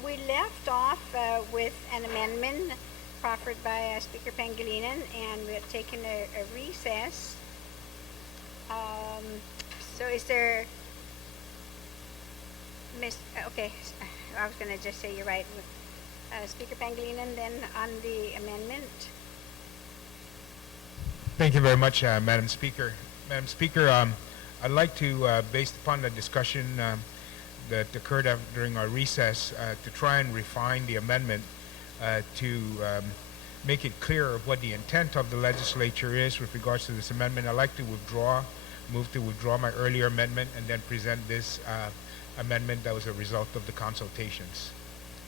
We left off with an amendment proffered by Speaker Pangilinan, and we have taken a recess. Um, so is there, okay, I was going to just say you're right. Speaker Pangilinan, then on the amendment. Thank you very much, Madam Speaker. Madam Speaker, I'd like to, based upon the discussion that occurred during our recess, to try and refine the amendment to make it clear of what the intent of the legislature is with regards to this amendment. I'd like to move to withdraw my earlier amendment and then present this amendment that was a result of the consultations.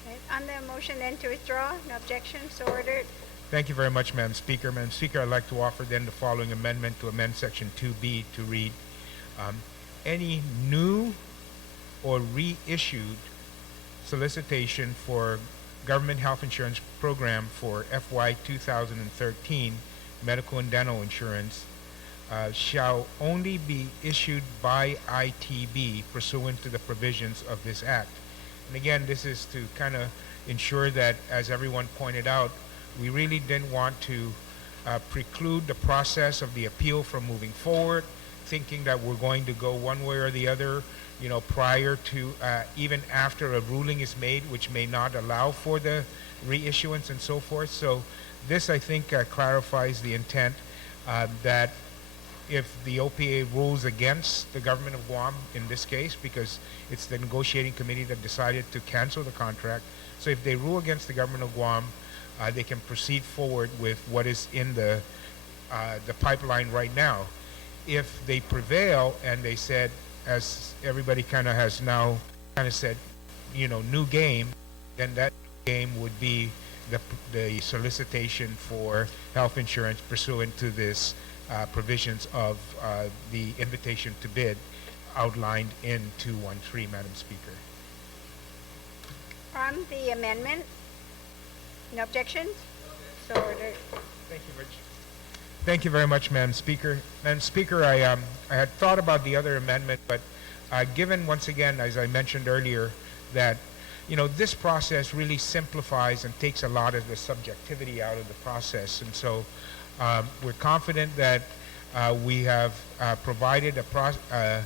Okay. On the motion then to withdraw, no objection, so ordered. Thank you very much, Madam Speaker. Madam Speaker, I'd like to offer then the following amendment to amend Section 2B to read, any new or reissued solicitation for government health insurance program for FY 2013 medical and dental insurance shall only be issued by ITB pursuant to the provisions of this act. And again, this is to kind of ensure that, as everyone pointed out, we really didn't want to preclude the process of the appeal from moving forward, thinking that we're going to go one way or the other, you know, prior to, even after a ruling is made, which may not allow for the reissuance and so forth. So this, I think, clarifies the intent that if the OPA rules against the government of Guam in this case, because it's the negotiating committee that decided to cancel the contract, so if they rule against the government of Guam, they can proceed forward with what is in the pipeline right now. If they prevail and they said, as everybody kind of has now kind of said, you know, new game, then that game would be the solicitation for health insurance pursuant to this provisions of the invitation to bid outlined in 213, Madam Speaker. On the amendment, no objections, so ordered. Thank you, Rich. Thank you very much, Madam Speaker. Madam Speaker, I had thought about the other amendment, but given, once again, as I mentioned earlier, that, you know, this process really simplifies and takes a lot of the subjectivity out of the process. And so we're confident that we have provided a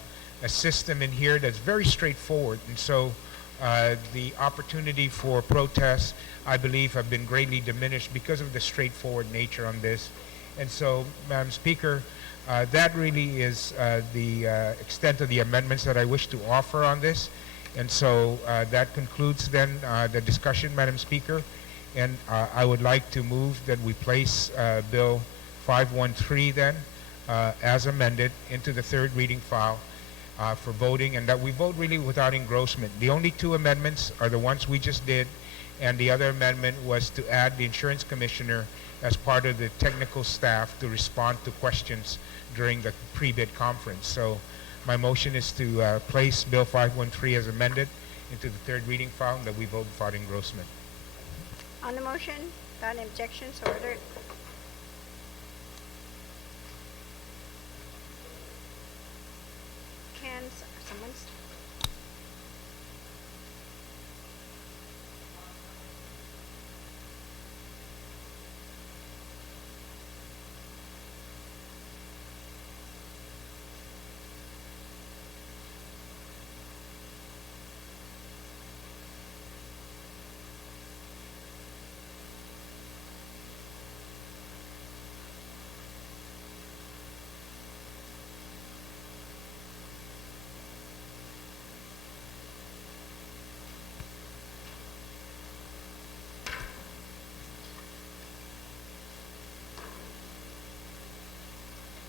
system in here that's very straightforward. And so the opportunity for protests, I believe, have been greatly diminished because of the straightforward nature on this. And so, Madam Speaker, that really is the extent of the amendments that I wish to offer on this. And so that concludes then the discussion, Madam Speaker. And I would like to move that we place Bill 513 then as amended into the third reading file for voting, and that we vote really without engrossment. The only two amendments are the ones we just did, and the other amendment was to add the insurance commissioner as part of the technical staff to respond to questions during the pre-bid conference. So my motion is to place Bill 513 as amended into the third reading file, and that we vote without engrossment. On the motion, without objections, ordered. Can someone's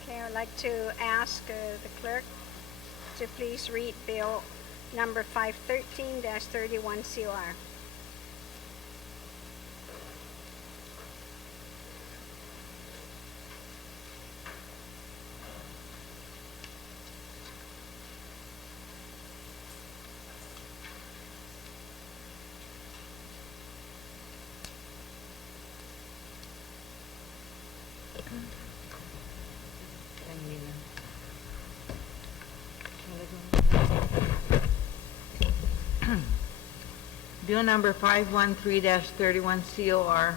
okay? I'd like to ask the clerk to please read Bill number 513-31 COR. Bill number 513-31 COR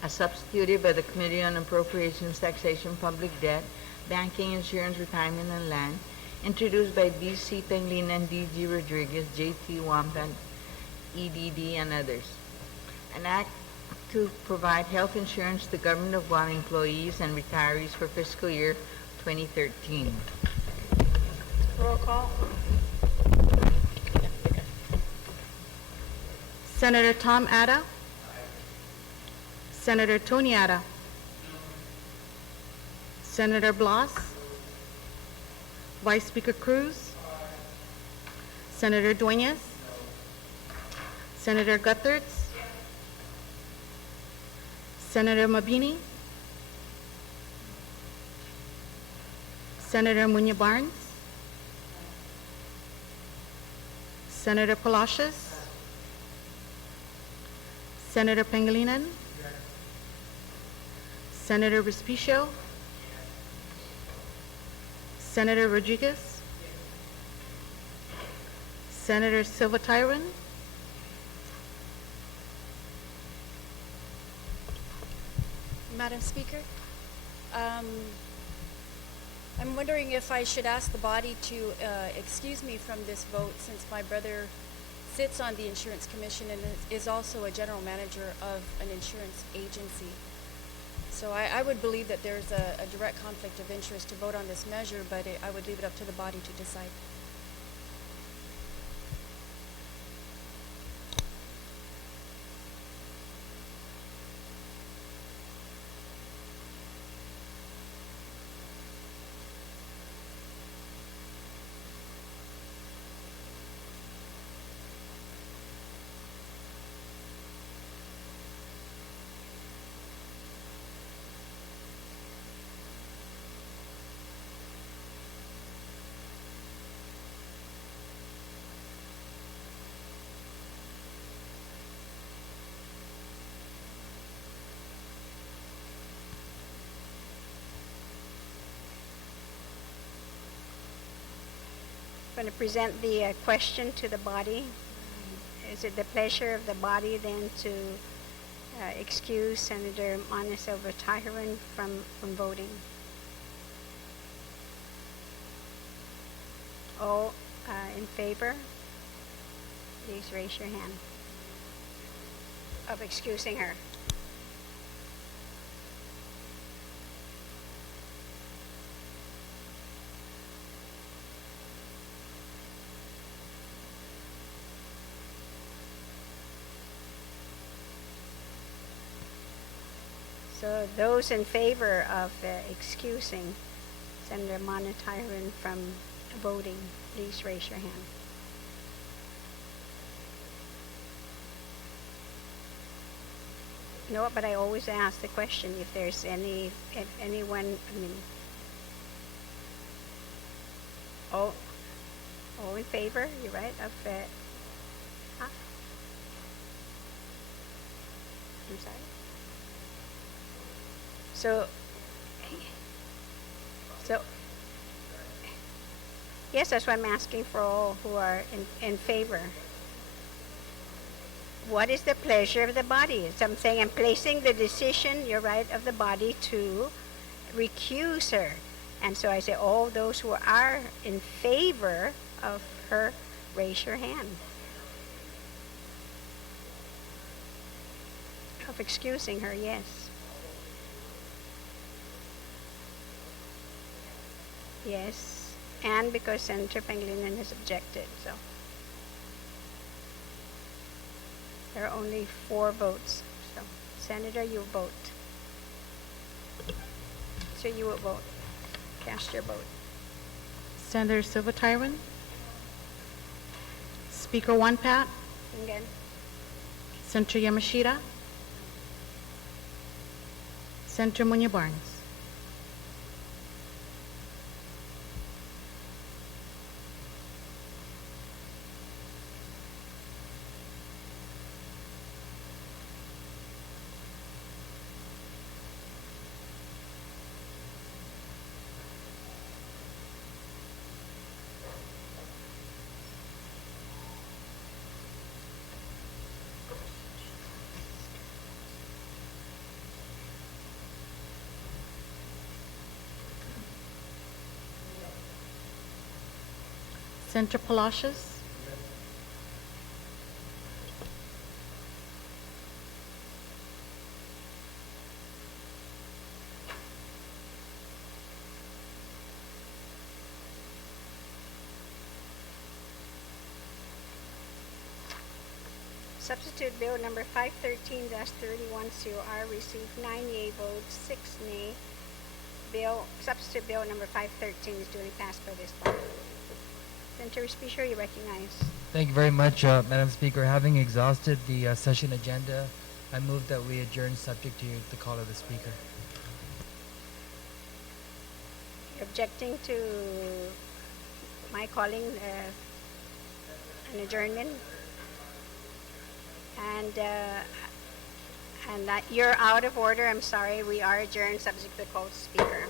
as substituted by the Committee on Appropriations, Taxation, Public Debt, Banking, Insurance, Retirement, and Land, introduced by B.C. Pangilinan, D.G. Rodriguez, J.T. Wampan, EDD, and others. An act to provide health insurance to Government of Guam employees and retirees for fiscal year 2013. Roll call. Senator Tom Ada. Senator Tony Ada. Senator Blas. Vice Speaker Cruz. Senator Dueñas. Senator Guthertz. Senator Mabini. Senator Munya Barnes. Senator Palacios. Senator Pangilinan. Senator Respicio. Senator Rodriguez. Senator Silva Tyron. Madam Speaker, I'm wondering if I should ask the body to excuse me from this vote, since my brother sits on the Insurance Commission and is also a general manager of an insurance agency. So I would believe that there's a direct conflict of interest to vote on this measure, but I would leave it up to the body to decide. I'm going to present the question to the body. Is it the pleasure of the body then to excuse Senator Mana Silva Tyron from voting? All in favor? Please raise your hand. Of excusing her. So those in favor of excusing Senator Mana Tyron from voting, please raise your hand. You know what, but I always ask the question if there's if anyone, all in favor, you're right, of, huh? I'm sorry? So, yes, that's why I'm asking for all who are in favor. What is the pleasure of the body? So I'm saying I'm placing the decision, you're right, of the body to recuse her. And so I say, all those who are in favor of her, raise your hand. Of excusing her, yes. Yes, and because Senator Pangilinan has objected, so there are only 4 votes. So, Senator, you vote. So you will vote. Cast your vote. Senator Silva Tyron. Speaker Wampat. Again. Senator Yamashita. Senator Munya Barnes. Senator Palacios. Substitute Bill number 513-31COR received 9 yea votes, 6 nay. Substitute Bill number 513 is duly passed by this body. Senator Speaker, you recognize. Thank you very much, Madam Speaker. Having exhausted the session agenda, I move that we adjourn subject to the call of the Speaker. You're objecting to my calling an adjournment? And that you're out of order. I'm sorry. We are adjourned subject to the call of the Speaker.